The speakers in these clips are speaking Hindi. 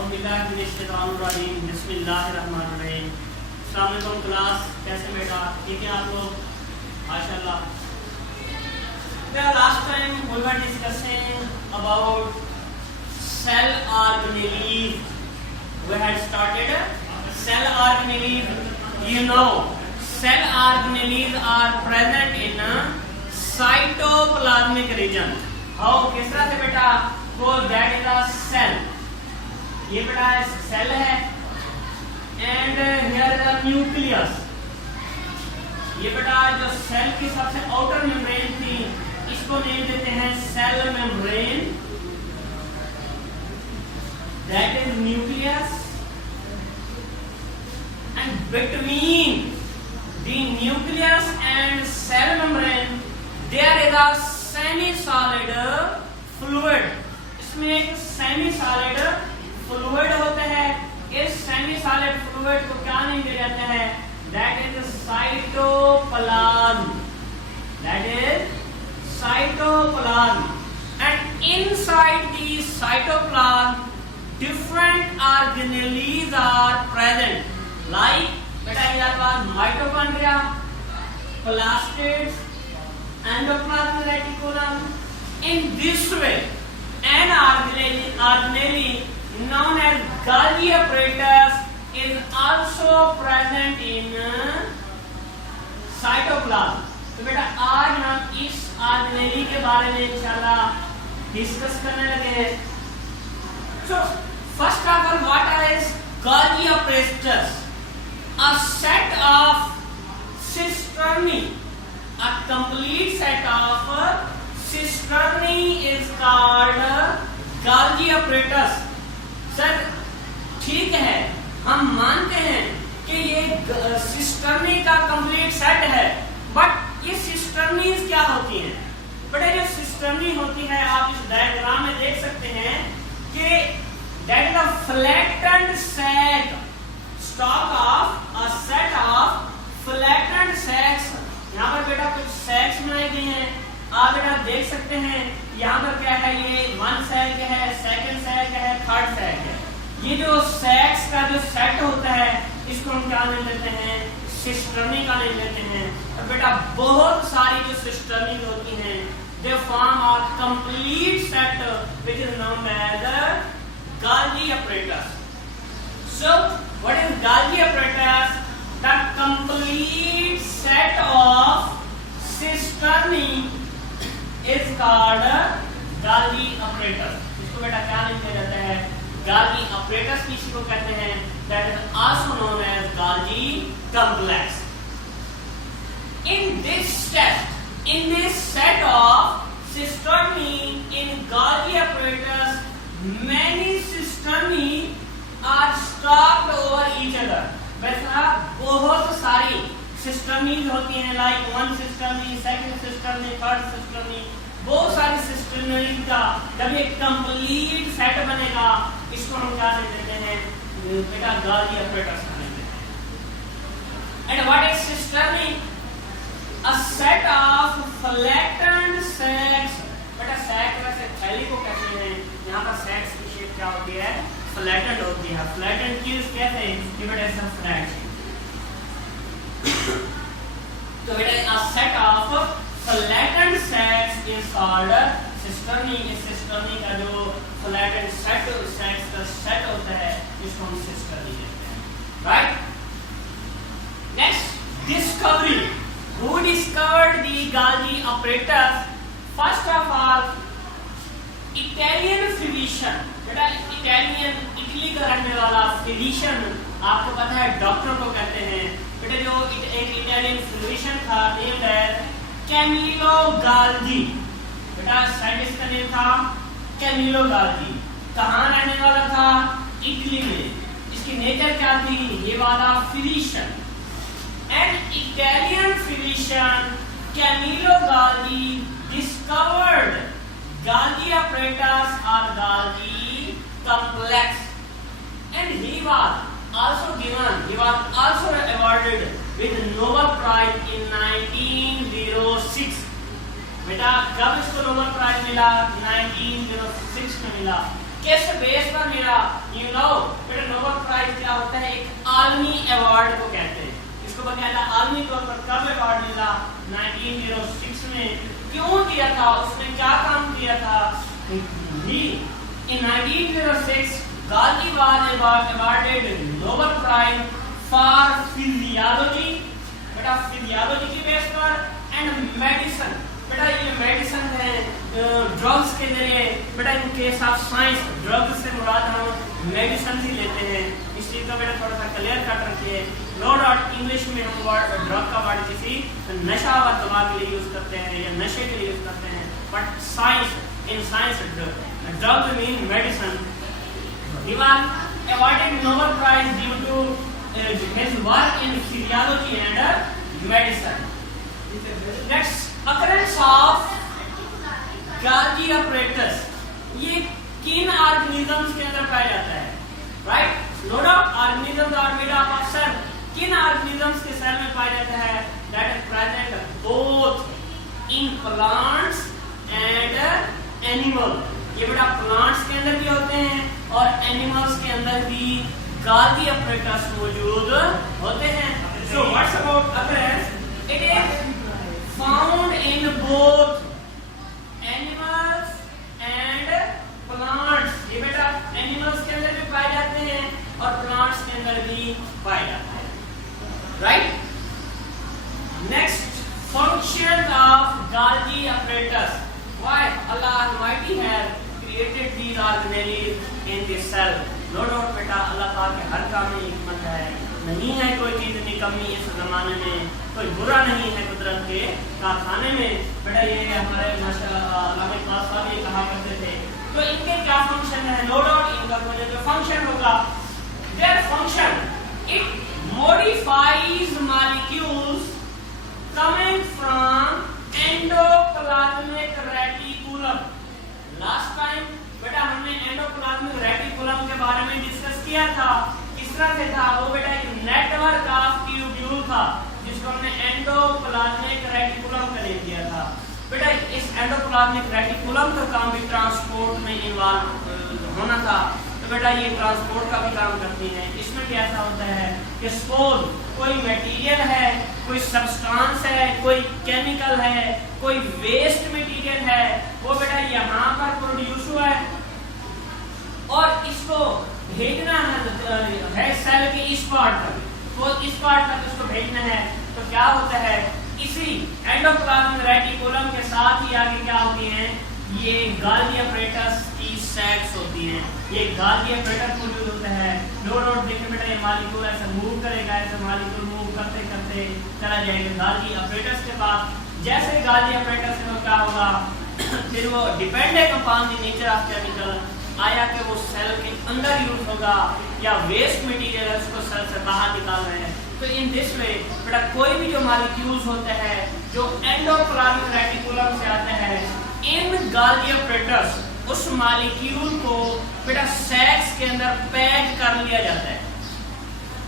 बिस्मिल्लाहिर्रहमानिर्रहीम। अस्सलाम वालेकुम क्लास, कैसे बेटा? ठीक है आप लोग? माशाल्लाह। Last time we were discussing about cell organelles. We had started cell organelles. You know, cell organelles are present in cytoplasmic region. How? किस तरह से बेटा? Because that is a cell. ये बेटा सेल है and here is a nucleus. ये बेटा जो सेल की सबसे आउटर मेम्ब्रेन थी इसको नेम देते हैं cell membrane, that is nucleus. And between the nucleus and cell membrane there is a semi solid fluid. इसमें एक सेमी सॉलिड फ्लूइड होता है। इस सेमी सॉलिड फ्लूइड को क्या नाम दिया जाता है? That is cytoplasm. That is cytoplasm. And inside the cytoplasm different organelles are present. Like बेटा हमारे पास mitochondria, plastids, endoplasmic reticulum. In this way an organelle known as Golgi apparatus is also present in cytoplasm. तो बेटा आज हम इस ऑर्गेनेली के बारे में इंशाल्लाह डिस्कस करने लगे हैं। So first of all, what is Golgi apparatus? A set of cisternae, a complete set of cisternae is called Golgi apparatus. Sir ठीक है, हम मानते हैं कि ये सिस्टर्नी का कंप्लीट सेट है, बट ये सिस्टर्नीज क्या होती हैं? बट ये सिस्टर्नी होती है, आप इस डायग्राम में देख सकते हैं कि that is a flattened sac, stack of a set of flattened sacs. यहाँ पर बेटा कुछ सैक्स बनाई गई हैं, आप बेटा देख सकते हैं। यहाँ पर क्या है? ये वन सैक है, सेकंड सैक है, थर्ड सैक है। ये जो सैक्स का जो सेट होता है इसको हम क्या नाम देते हैं? सिस्टर्नी का नाम देते हैं। और बेटा बहुत सारी जो सिस्टर्नी होती हैं they form a complete set which is known as Golgi apparatus. So what is Golgi apparatus? The complete set of cisternae is called Golgi apparatus. इसको बेटा क्या नाम दिया जाता है? Golgi apparatus किसी को कहते हैं? That is also known as Golgi complex. In this set of cisternae in Golgi apparatus, many cisternae are stacked over each other. वैसा बहुत सारी सिस्टर्नीज होती हैं, like one cisternae, second cisternae, third cisternae, बहुत सारी सिस्टर्नीज का जब एक कंप्लीट सेट बनेगा इसको हम क्या देते हैं? बेटा Golgi apparatus कहते हैं। And what is cisternae? A set of flattened sacs. बेटा सैक वैसे थैली को कहते हैं, यहाँ पर सैक्स की शेप क्या होती है? फ्लैटेंड होती है। फ्लैटेंड चीज कहते हैं कि बेटा ऐसा फ्लैट। तो बेटा a set of flattened sacks is called cisternae. इस cisternae का जो flattened sacks का सेट होता है इसको हम cisternae कहते हैं, right? Next, discovery. Who discovered the Golgi apparatus? First of all, Italian physician. बेटा इटली का रहने वाला फिजिशियन, आपको पता है डॉक्टर को कहते हैं। बेटा जो एक इटालियन फिजिशियन था नेम्ड एज कैमिलो गाल्जी। बेटा साइंटिस्ट का नेम था कैमिलो गाल्जी। कहाँ रहने वाला था? इटली में। इसकी नेचर क्या थी? ये वाला physician. And Italian physician Camillo Golgi discovered Golgi apparatus or Golgi complex, and he was also awarded with Nobel Prize in 1906. बेटा कब इसको नोबेल प्राइज मिला? 1906 में मिला। किस बेस पर मिला? यू नो बेटा नोबेल प्राइज क्या होता है? एक आलमी अवार्ड को कहते हैं। इसको बकायदा आलमी तौर पर कब अवार्ड मिला? 1906 में। क्यों दिया था? उसने क्या काम किया था? ही in 1906 Gandhi was awarded Nobel Prize for physiology, बेटा फिजियोलॉजी की बेस पर, एंड मेडिसिन, बेटा ये मेडिसिन है ड्रग्स के जरिए, बेटा in case of science drugs से मुराद हम मेडिसिन ही लेते हैं। इस चीज को बेटा थोड़ा सा क्लियर कट रखिए। नो डाउट इंग्लिश में हम वर्ड ड्रग का वर्ड किसी नशा व दवा के लिए यूज करते हैं या नशे के लिए यूज करते हैं, but science in science drug mean medicine. He was awarded Nobel Prize due to his work in physiology and medicine. Next, occurrence of Golgi apparatus. ये किन organisms के अंदर पाया जाता है? Right? No doubt organisms are made up of cell. किन organisms के सेल में पाया जाता है? That is present both in plants and animals. ये बेटा प्लांट्स के अंदर भी होते हैं और एनिमल्स के अंदर भी गाल्गी apparatus मौजूद होते हैं। So what's about occurrence? It is found in both animals and plants. ये बेटा एनिमल्स के अंदर भी पाए जाते हैं और प्लांट्स के अंदर भी पाए जाते हैं। Right? Next, function of Golgi apparatus. Why Allah Almighty has created these organelles in the cell? No doubt बेटा अल्लाह पाक के हर काम में हिकमत है। नहीं है कोई चीज निकम्मी इस जमाने में, कोई बुरा नहीं है कुदरत के कारखाने में। बेटा ये हमारे माशाअल्लाह क्लास वाले ये कहा करते थे। तो इनके क्या फंक्शन है? नो डाउट इनका कोई जो फंक्शन होगा, their function, it modifies molecules coming from endoplasmic reticulum. Last time बेटा हमने एंडोप्लाज्मिक रेटिकुलम के बारे में डिस्कस किया था। किस तरह से था वो? बेटा एक नेटवर्क ऑफ ट्यूब्यूल था जिसको हमने एंडोप्लाज्मिक रेटिकुलम का नाम दिया था। बेटा इस एंडोप्लाज्मिक रेटिकुलम का काम भी ट्रांसपोर्ट में इन्वॉल्व होना था। तो बेटा ये ट्रांसपोर्ट का भी काम करती है। इसमें क्या ऐसा होता है कि सपोज कोई मटेरियल है, कोई सब्सटेंस है, कोई केमिकल है, कोई वेस्ट मटेरियल है, वो बेटा यहाँ पर प्रोड्यूस हुआ है और इसको भेजना है सेल के इस पार्ट तक, तो इस पार्ट तक इसको भेजना है। तो क्या होता है? इसी एंडोप्लाज्मिक रेटिकुलम के साथ ही आगे क्या होती हैं? ये गाल्गी apparatus की सैक्स होती हैं। ये गाल्गी apparatus मौजूद होता है। नो डाउट देखिए बेटा ये मॉलिक्यूल ऐसे मूव करेगा, ऐसे मॉलिक्यूल मूव करते करते चला जाएगा गाल्गी apparatus के पास। जैसे गाल्गी apparatus में क्या होगा? फिर वो dependent upon the nature of chemical आया कि वो सेल के अंदर यूज होगा या वेस्ट मटेरियल है उसको सेल से बाहर निकाल रहे हैं। तो इन दिस वे बेटा कोई भी जो मॉलिक्यूल्स होते हैं जो एंडोप्लाज्मिक रेटिकुलम से आते हैं, इन गाल्गी apparatus उस मॉलिक्यूल को बेटा सेक्स के अंदर पैक कर लिया जाता है।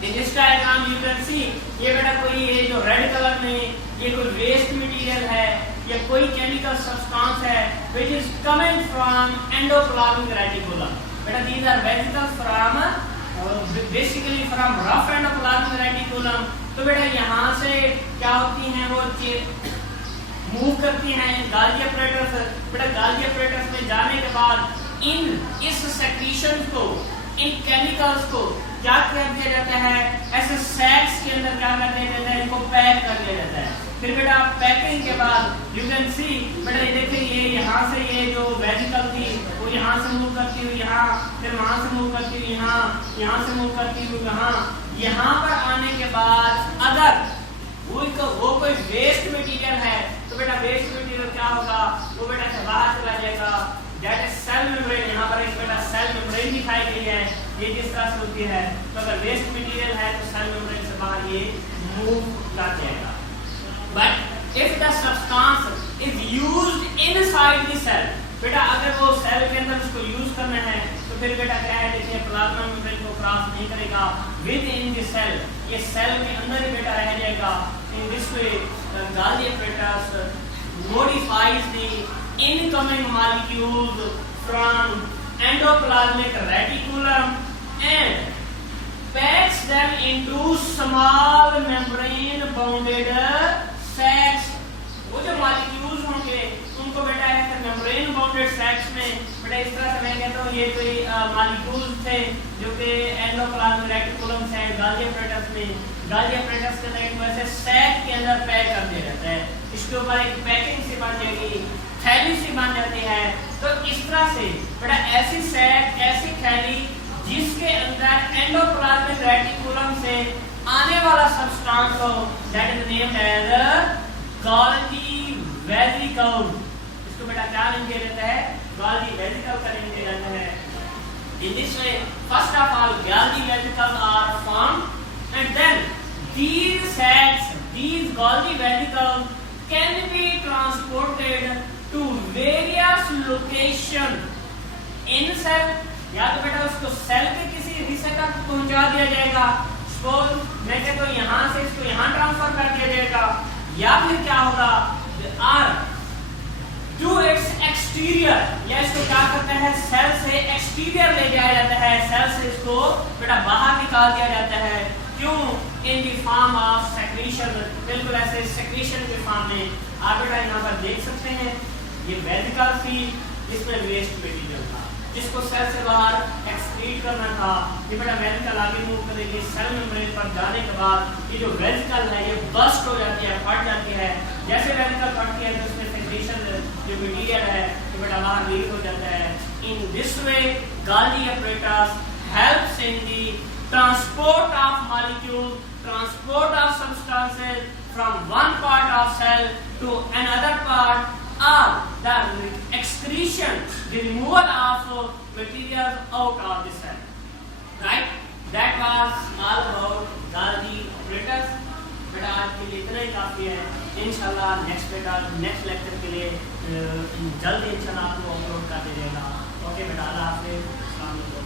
This diagram you can see, ये बेटा कोई ये जो रेड कलर में ये कोई वेस्ट मटेरियल है या कोई केमिकल सब्सटेंस है which is coming from endoplasmic reticulum. बेटा these are vesicles from basically from rough endoplasmic reticulum. तो बेटा यहाँ से क्या होती हैं? वो मूव करती हैं गाल्गी apparatus। बेटा गाल्गी apparatus में जाने के बाद इस सेक्रीशन को, इन केमिकल्स को क्या कर दिया जाता है? ऐसे सैक्स के अंदर क्या कर दिया जाता है? इनको पैक कर दिया जाता है। फिर बेटा पैकिंग के बाद यू कैन सी बेटा ये देखिए ये यहाँ से ये जो वेजिकल थी वो यहाँ से मूव करती हुई यहाँ, फिर वहाँ से मूव करती हुई यहाँ, यहाँ से मूव करती हुई यहाँ पर आने के बाद अगर वो कोई वेस्ट मटेरियल है तो बेटा वेस्ट मटेरियल क्या होगा? वो बेटा से बाहर चला जाएगा। That is cell membrane. यहाँ पर एक बेटा सेल मेम्ब्रेन दिखाई गई है, ये जिस तरह से होती है। तो अगर वेस्ट मटेरियल है तो सेल मेम्ब्रेन से बाहर ये मूव कर जाएगा। But if the substance is used inside the cell, बेटा अगर वो सेल के अंदर उसको यूज करना है तो फिर बेटा क्या है? देखिए प्लाज्मा मेम्ब्रेन को क्रॉस नहीं करेगा, विद इन द सेल, ये सेल के अंदर ही बेटा रह जाएगा। In this way Golgi apparatus modifies the incoming molecules from endoplasmic reticulum and packs them into small membrane bounded sacs. वो जो मॉलिक्यूल्स होंगे उनको बेटा है मेम्ब्रेन बाउंडेड सैक्स में बेटा इस तरह से मैं कहता हूँ ये कोई मॉलिक्यूल्स थे जो कि एंडोप्लाज्मिक रेटिकुलम से गाल्गी अपरेटस में गाल्गी अपरेटस के अंदर एक वैसे सैक के अंदर पैक कर दिया जाता है, इसके ऊपर एक पैकिंग सी बन जाएगी, थैली सी बन जाती है। तो इस तरह से बेटा ऐसी सैक ऐसी थैली जिसके अंदर एंडोप्लाज्मिक रेटिकुलम से आने वाला सब्सटेंस हो that is named as Golgi vesicle. इसको बेटा क्या नाम दिया जाता है? गोल्गी वेसिकल का नाम दिया जाता है। In this way, first of all, Golgi vesicles are formed, and then these sacs, these Golgi vesicles, can be transported to various locations in cell. या तो बेटा उसको सेल के किसी हिस्से तक पहुंचा दिया जाएगा, सपोज मैं कहता हूँ यहाँ से इसको यहाँ ट्रांसफर कर दिया जाएगा, या फिर क्या होगा आर टू इट्स एक्सटीरियर, या इसको क्या करते हैं सेल से एक्सटीरियर ले जाया जाता है, सेल से इसको बेटा बाहर निकाल दिया जाता है। क्यों? In the form of secretion, बिल्कुल ऐसे सेक्रीशन के फॉर्म में। आप बेटा यहाँ पर देख सकते हैं ये वेसिकल थी, इसमें वेस्ट मटेरियल था जिसको सेल से बाहर एक्सक्रीट करना था। ये बेटा वेसिकल आगे मूव करेगी, सेल मेम्ब्रेन पर जाने के बाद ये जो वेसिकल है ये बस्ट हो जाती है, फट जाती है। जैसे वेसिकल फटती है तो उसमें सेक्रीशन जो मटेरियल है तो बेटा बाहर रिलीज हो जाता है। इन this way Golgi apparatus helps in the transport of molecules, transport of substances from one part of cell to another part, or the excretion, the removal of material out of the cell. Right? That was all about Golgi apparatus. बेटा आज के लिए इतना ही काफ़ी है। इंशाल्लाह नेक्स्ट लेक्चर के लिए जल्द इंशाल्लाह आपको अपलोड कर दे देगा। ओके बेटा, अल्लाह हाफिज़, अस्सलाम वालेकुम।